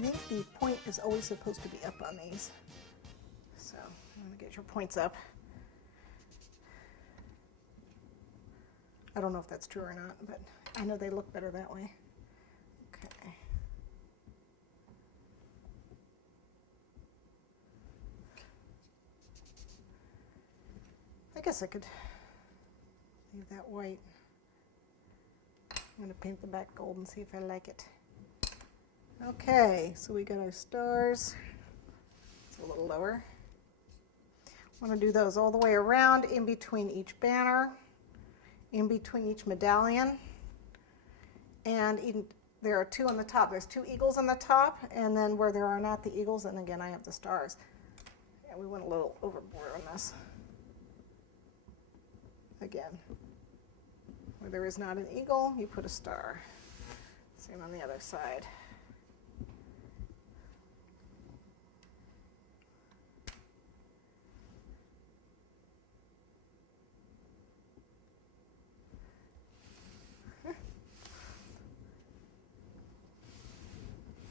I think the point is always supposed to be up on these. So I'm going to get your points up. I don't know if that's true or not, but I know they look better that way. Okay. I guess I could leave that white. I'm going to paint the back gold and see if I like it. Okay, so we got our stars. It's a little lower. I want to do those all the way around, in between each banner, in between each medallion, and there are two on the top. There's two eagles on the top, and then where there are not the eagles, and again I have the stars. Yeah, we went a little overboard on this. Again, where there is not an eagle, you put a star. Same on the other side.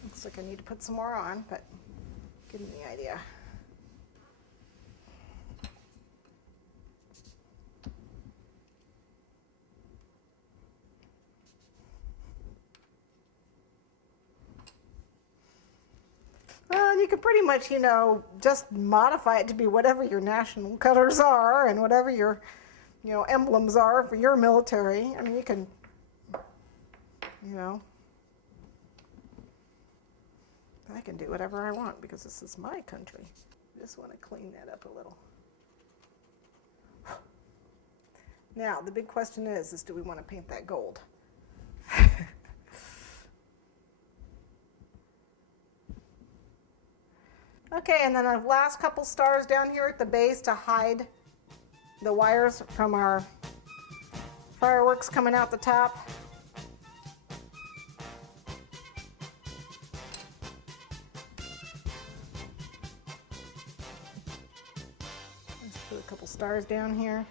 Looks like I need to put some more on, but give me the idea. Well, you can pretty much, just modify it to be whatever your national colors are and whatever your, emblems are for your military. I mean, you can, I can do whatever I want because this is my country. I just want to clean that up a little. Now, the big question is do we want to paint that gold? Okay, and then the last couple stars down here at the base to hide the wires from our fireworks coming out the top. Let's put a couple stars down here.